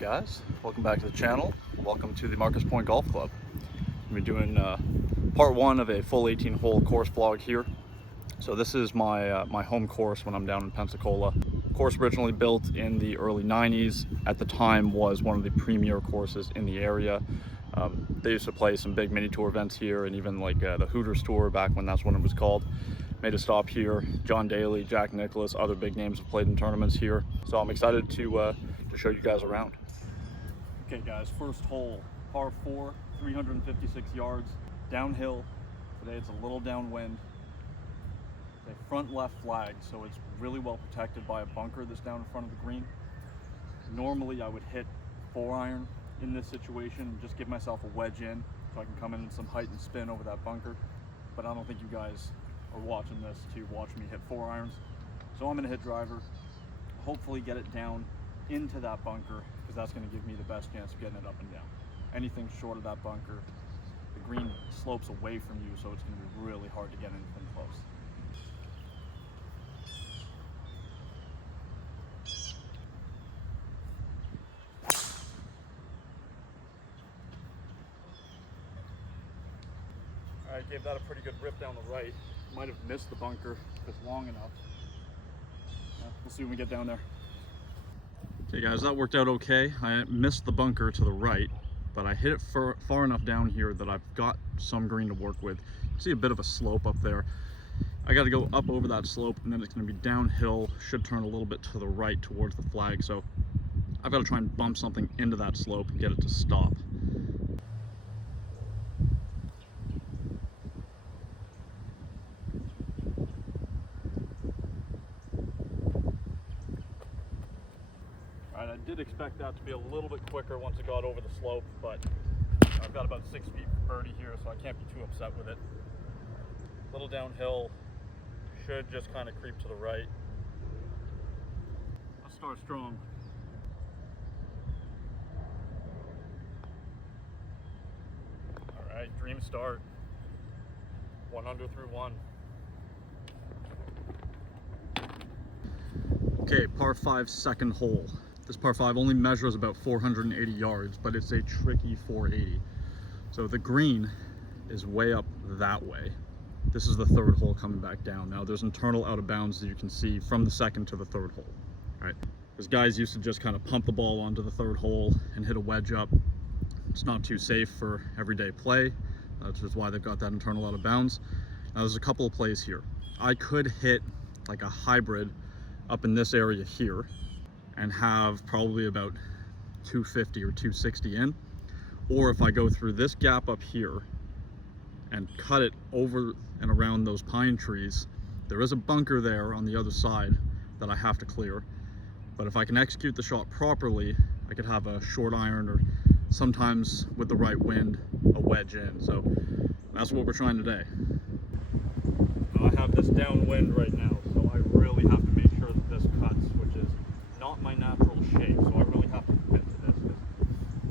Guys, welcome back to the channel. Welcome to the Marcus Pointe Golf Club. We're doing part one of a full 18-hole course vlog here. So this is my my home course when I'm down in Pensacola. Course originally built in the early 90s. At the time was one of the premier courses in the area. They used to play some big mini tour events here, and even like the Hooters tour back when that's when it was called. Made a stop here. John Daly, Jack Nicklaus, other big names have played in tournaments here. So I'm excited to show you guys around. Okay guys, first hole, par 4, 356 yards, downhill. Today it's a little downwind. It's a front left flag, so it's really well protected by a bunker that's down in front of the green. Normally I would hit 4-iron in this situation and just give myself a wedge in so I can come in some height and spin over that bunker. But I don't think you guys are watching this to watch me hit 4-irons. So I'm gonna hit driver, hopefully get it down into that bunker, because that's going to give me the best chance of getting it up and down. Anything short of that bunker, the green slopes away from you, so it's going to be really hard to get anything close. All right, gave that a pretty good rip down the right. Might have missed the bunker if it's long enough. We'll see when we get down there. Okay guys, that worked out okay. I missed the bunker to the right, but I hit it far enough down here that I've got some green to work with. You can see a bit of a slope up there. I got to go up over that slope, and then it's going to be downhill, should turn a little bit to the right towards the flag. So I've got to try and bump something into that slope and get it to stop. I did expect that to be a little bit quicker once it got over the slope, but I've got about 6 feet for birdie here, so I can't be too upset with it. A little downhill, should just kind of creep to the right. I'll start strong. All right, dream start. 1 under through 1. Okay, par 5 second hole. This par 5 only measures about 480 yards, but it's a tricky 480. So the green is way up that way. This is the third hole coming back down. Now there's internal out of bounds that you can see from the second to the third hole. All right, those guys used to just kind of pump the ball onto the third hole and hit a wedge up. It's not too safe for everyday play. That's just why they've got that internal out of bounds. Now there's a couple of plays here. I could hit like a hybrid up in this area here and have probably about 250 or 260 in. Or if I go through this gap up here and cut it over and around those pine trees, there is a bunker there on the other side that I have to clear. But if I can execute the shot properly, I could have a short iron, or sometimes with the right wind, a wedge in. So that's what we're trying today. I have this downwind right now, so I really have to make sure that this cuts, which is not my natural shape, so I really have to commit to this, because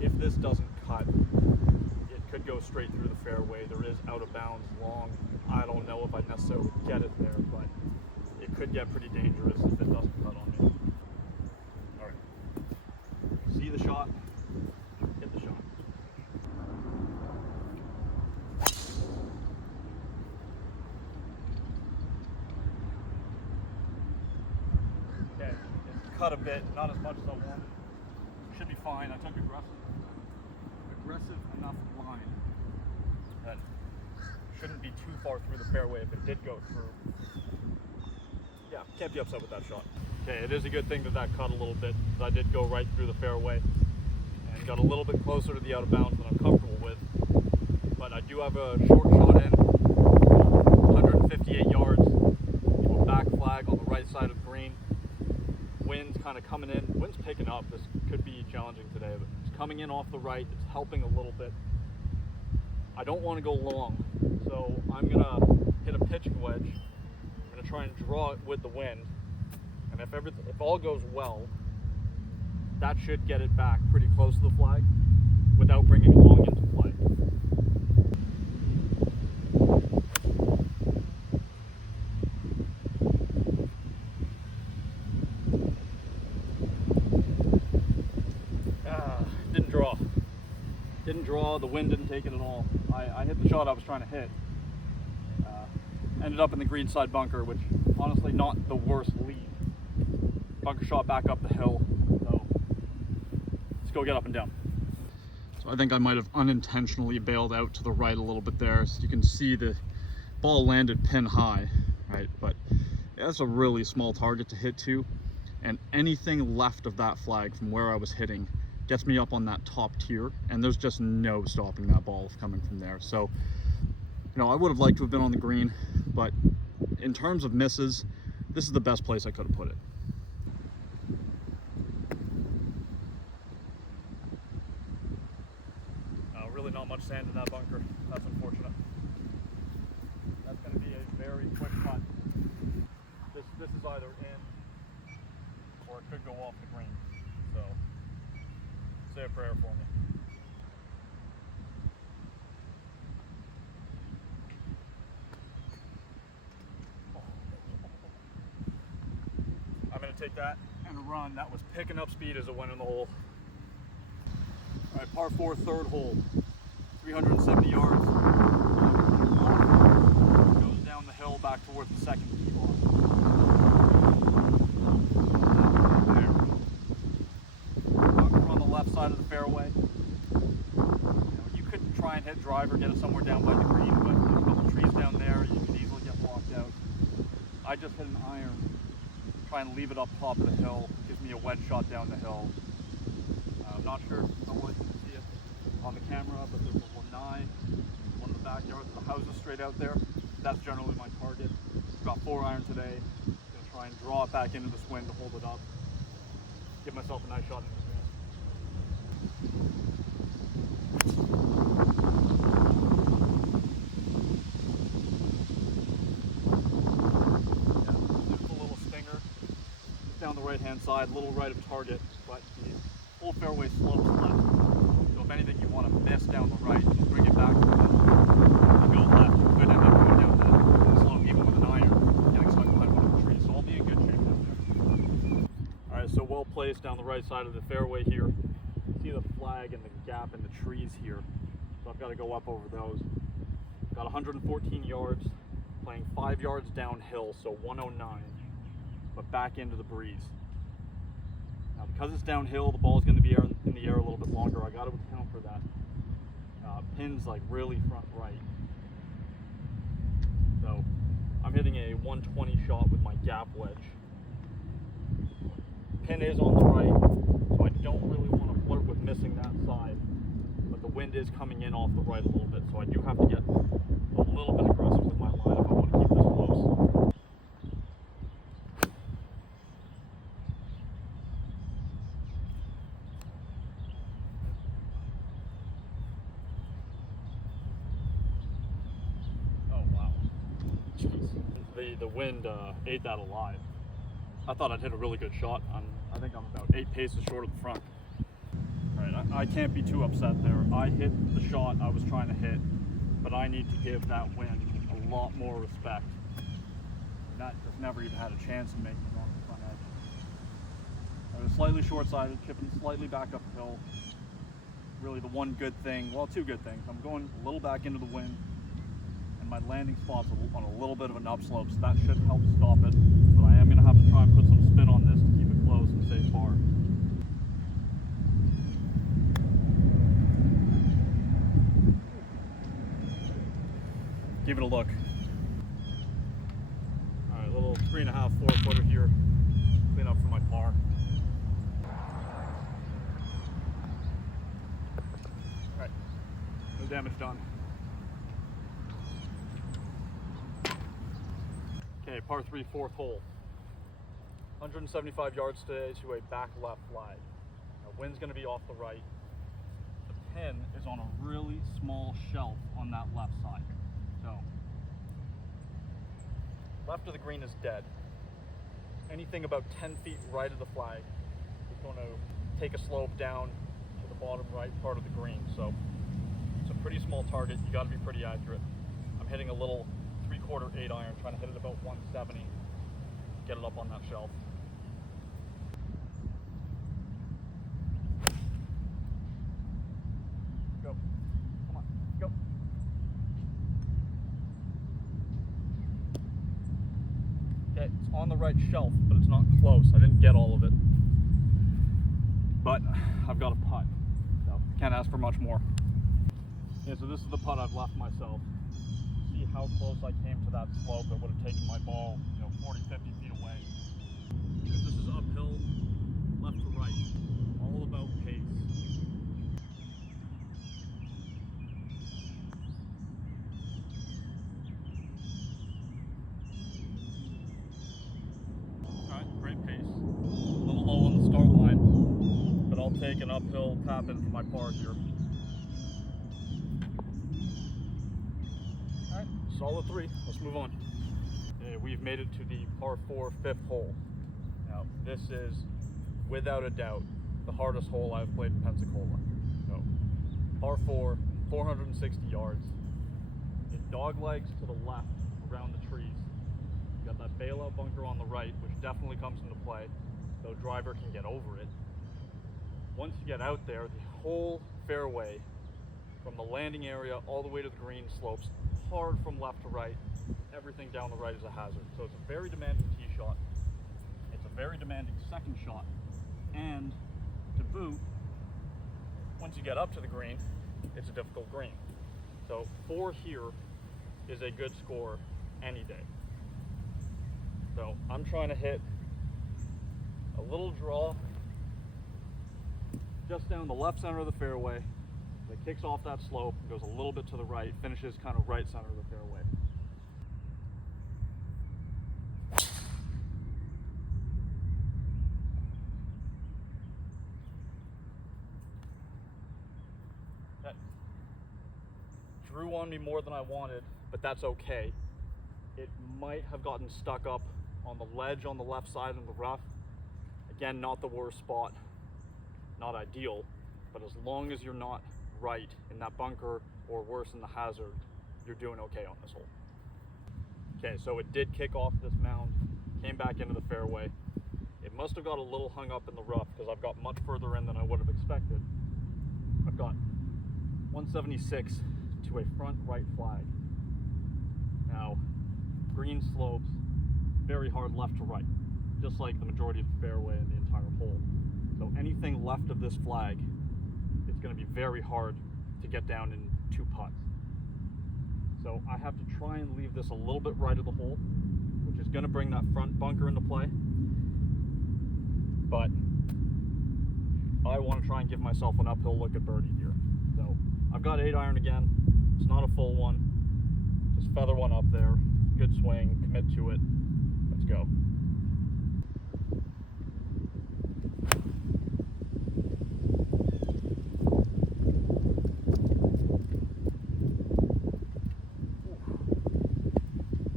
if this doesn't cut, it could go straight through the fairway. There is out of bounds long. I don't know if I necessarily get it there, but it could get pretty dangerous if it doesn't cut on me. All right, see the shot, hit the shot. Okay, it's cut a bit, not as much as I wanted. Should be fine. I took aggressive enough line that shouldn't be too far through the fairway if it did go through. Yeah, can't be upset with that shot. Okay, it is a good thing that that cut a little bit, because I did go right through the fairway and got a little bit closer to the out of bounds than I'm comfortable with. But I do have a short shot in, 158 yards, a back flag on the right side of green. Wind's kind of coming in. Wind's picking up. This could be challenging today, but it's coming in off the right. It's helping a little bit. I don't want to go long, so I'm gonna hit a pitching wedge. I'm gonna try and draw it with the wind, and if all goes well, that should get it back pretty close to the flag without bringing it long into play. draw. The wind didn't take it at all. I hit the shot I was trying to hit. Ended up in the green side bunker, which honestly not the worst lead. Bunker shot back up the hill, so let's go get up and down. So I think I might have unintentionally bailed out to the right a little bit there. So you can see the ball landed pin high, right? But that's a really small target to hit to, and anything left of that flag from where I was hitting gets me up on that top tier, and there's just no stopping that ball coming from there. So, you know, I would have liked to have been on the green, but in terms of misses, this is the best place I could have put it. Really not much sand in that bunker. That's unfortunate. That's going to be a very quick putt. This is either in or it could go off the green. So say a prayer for me. I'm going to take that and run. That was picking up speed as it went in the hole. All right, par 4, third hole. 370 yards. Goes down the hill back towards the second tee box. Bunker on the left side of the fairway. You could try and hit drive or get it somewhere down by the green, but there's a couple trees down there. You could easily get blocked out. I just hit an iron, try and leave it up top of the hill. It gives me a wedge shot down the hill. I'm not sure how well you can see it on the camera, but there's a lanai, one of the backyards of the houses straight out there. That's generally my target. Got 4 iron today. Gonna try and draw it back into this wind to hold it up. Give myself a nice shot in the green. Yeah, there's a little stinger. Just down the right-hand side, a little right of target, but the whole fairway slopes left. So if anything you want to miss down the right, bring it back to the middle. You go left, you could end up going down that slope even with an iron, getting stuck behind one of the trees. So I'll be in good shape down there. Alright, so well placed down the right side of the fairway here. See the flag and the gap in the trees here. So I've got to go up over those. Got 114 yards, playing 5 yards downhill, so 109, but back into the breeze. Now, because it's downhill, the ball's going to be in the air a little bit longer. I got to account for that. Pin's like really front right. So I'm hitting a 120 shot with my gap wedge. Pin is on the right, so I don't really want to flirt with missing that side. But the wind is coming in off the right a little bit, so I do have to get a little bit aggressive with my line if I want to keep this close. The wind ate that alive. I thought I'd hit a really good shot. I think I'm about 8 paces short of the front. All right, I can't be too upset there. I hit the shot I was trying to hit, but I need to give that wind a lot more respect. That just never even had a chance of making it on the front edge. I was slightly short-sided, chipping slightly back uphill. Really the one good thing, well, 2 good things. I'm going a little back into the wind, my landing spot's on a little bit of an upslope, so that should help stop it. But I am going to have to try and put some spin on this to keep it close and stay far. Give it a look. Alright, a little 3.5, 4 footer here. Clean up for my par. Alright, no damage done. Okay, par 3, 4th hole. 175 yards today to a back left flag. Now, wind's going to be off the right. The pin is on a really small shelf on that left side. So, left of the green is dead. Anything about 10 feet right of the flag is going to take a slope down to the bottom right part of the green. So, it's a pretty small target. You got to be pretty accurate. I'm hitting a little 3/4 8 iron, trying to hit it about 170, get it up on that shelf. Go. Okay, it's on the right shelf, but it's not close. I didn't get all of it. But I've got a putt, so can't ask for much more. Okay, so this is the putt I've left myself. See how close I came to that slope. It would have taken my ball, 40, 50 feet away. This is uphill, left to right, all about pace. Alright, great pace. A little low on the start line, but I'll take an uphill tap in for my par here. Alright, solid 3. Let's move on. Okay, we've made it to the par 4 5th hole. Now, this is, without a doubt, the hardest hole I've played in Pensacola. So, par 4, 460 yards. It dog legs to the left around the trees. You got that bailout bunker on the right, which definitely comes into play, so driver can get over it. Once you get out there, the whole fairway, from the landing area all the way to the green, slopes hard from left to right. Everything down the right is a hazard. So it's a very demanding tee shot. It's a very demanding second shot. And to boot, once you get up to the green, it's a difficult green. So 4 here is a good score any day. So I'm trying to hit a little draw just down the left center of the fairway that kicks off that slope, goes a little bit to the right, finishes kind of right center of the fairway. That drew on me more than I wanted, but that's okay. It might have gotten stuck up on the ledge on the left side in the rough. Again, not the worst spot, not ideal, but as long as you're not right in that bunker or worse in the hazard, you're doing okay on this hole. Okay, so it did kick off this mound, came back into the fairway. It must have got a little hung up in the rough because I've got much further in than I would have expected. I've got 176 to a front right flag. Now, green slopes, very hard left to right, just like the majority of the fairway and the entire hole. So anything left of this flag, it's going to be very hard to get down in 2 putts. So I have to try and leave this a little bit right of the hole, which is going to bring that front bunker into play. But I want to try and give myself an uphill look at birdie here. So I've got 8-iron again. It's not a full one. Just feather one up there. Good swing, commit to it. Let's go.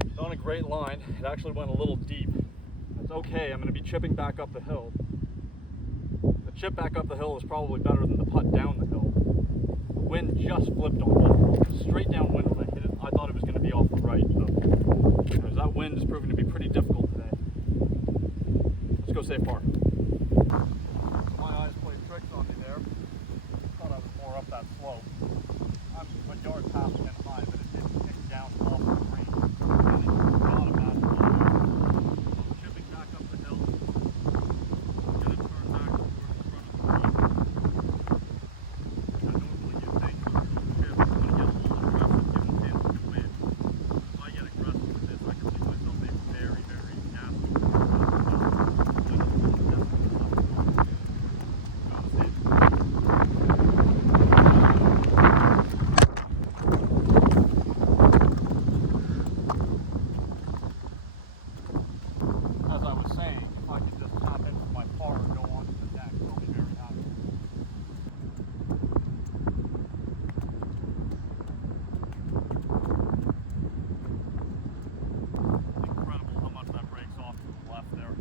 It's on a great line. It actually went a little deep. That's okay. I'm going to be chipping back up the hill. The chip back up the hill is probably better than the putt down the hill. The wind just flipped on me. Straight downwind when I hit it. I thought it was going to be off the right. So that wind is proving to be pretty difficult today. Let's go save par. My eyes played tricks on me there. Thought I was more up that slope. I'm a yard past 10 high, but it did kick down off the green. Not a bad slope. Chipping back up the hill. I'm going to turn back towards the front of the green. Now, normally you think chip, I'm going to get a little aggressive given the chance to win. If I get aggressive with this, I can see myself being very, very nasty. As I was saying, if I could just tap into my par and go onto the deck, I'll be very happy. Incredible how much that breaks off to the left there.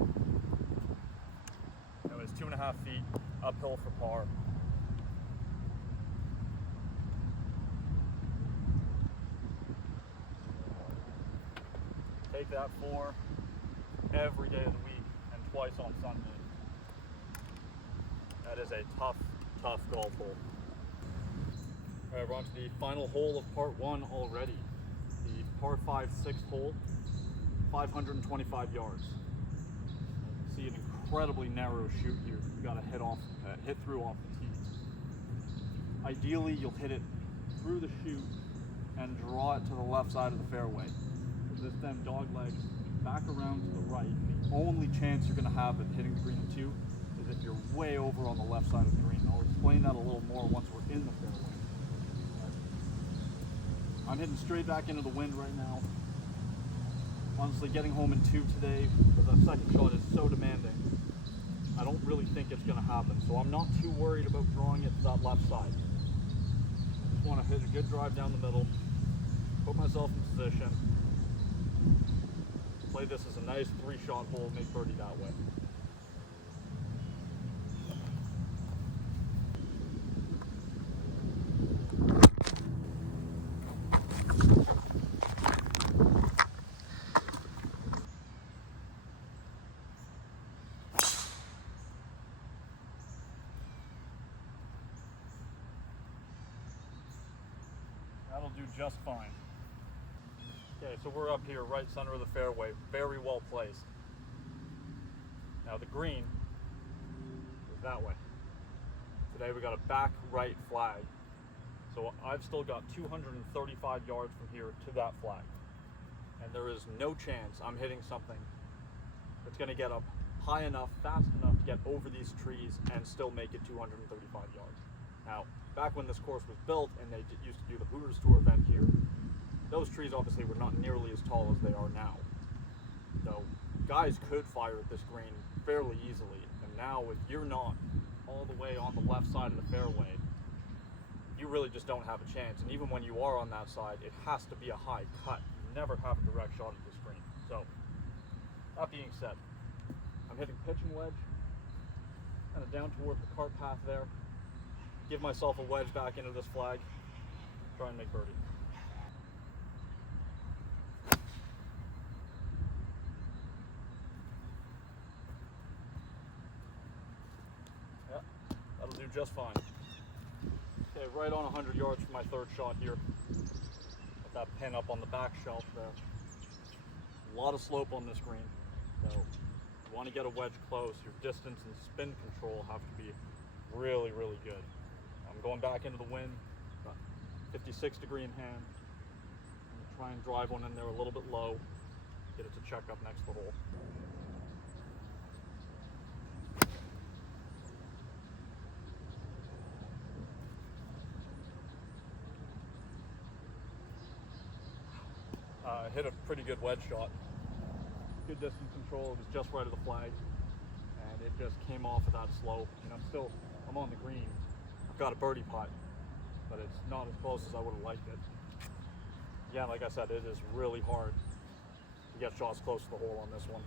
It was 2.5 feet uphill for par. Take that 4 every day of the week and twice on Sunday. That is a tough, tough golf hole. All right, we're on to the final hole of part 1 already. The par 5 6th hole. 525 yards. You can see an incredibly narrow shoot here. You got to hit through off the tee. Ideally, you'll hit it through the chute and draw it to the left side of the fairway. This then doglegs back around to the right. The only chance you're going to have at hitting the green in two is if you're way over on the left side of the green. I'll explain that a little more once we're in the fairway. I'm hitting straight back into the wind right now. Honestly, getting home in two today, because that second shot is so demanding, I don't really think it's going to happen. So I'm not too worried about drawing it to that left side. I just want to hit a good drive down the middle, put myself in position, play this as a nice 3-shot hole, make birdie that way. That'll do just fine. Okay, so we're up here, right center of the fairway, very well placed. Now the green is that way. Today we got a back right flag. So I've still got 235 yards from here to that flag. And there is no chance I'm hitting something that's gonna get up high enough, fast enough to get over these trees and still make it 235 yards. Now, back when this course was built and they used to do the Hooters Tour event here, those trees obviously were not nearly as tall as they are now. So guys could fire at this green fairly easily. And now if you're not all the way on the left side of the fairway, you really just don't have a chance. And even when you are on that side, it has to be a high cut. You never have a direct shot at this green. So that being said, I'm hitting pitch and wedge, kind of down towards the cart path there. Give myself a wedge back into this flag, try and make birdie. Yeah, that'll do just fine. Okay, right on 100 yards for my third shot here. Got that pin up on the back shelf there. A lot of slope on this green, so you want to get a wedge close. Your distance and spin control have to be really, really good. I'm going back into the wind, got 56 degree in hand. I'm going to try and drive one in there a little bit low, get it to check up next to the hole. I hit a pretty good wedge shot. Good distance control, it was just right of the flag, and it just came off of that slope. And I'm on the green. I've got a birdie putt, but it's not as close as I would have liked it. Again, like I said, it is really hard to get shots close to the hole on this one.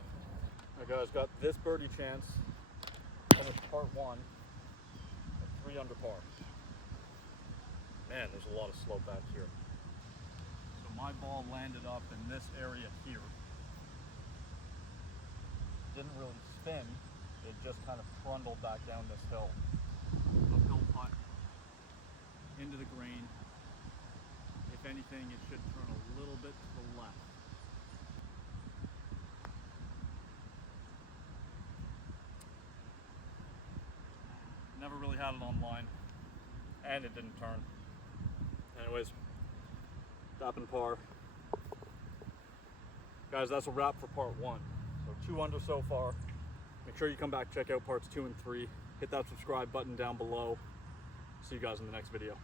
All right, guys, got this birdie chance. Finished part one at 3 under par. Man, there's a lot of slope back here. So my ball landed up in this area here. Didn't really spin, it just kind of trundled back down this hill. Uphill putt into the green. If anything, it should turn a little bit to the left. Never really had it on line, and it didn't turn. Anyways, tapping par. Guys, that's a wrap for part one. So 2 under so far. Make sure you come back, check out parts 2 and 3. Hit that subscribe button down below. See you guys in the next video.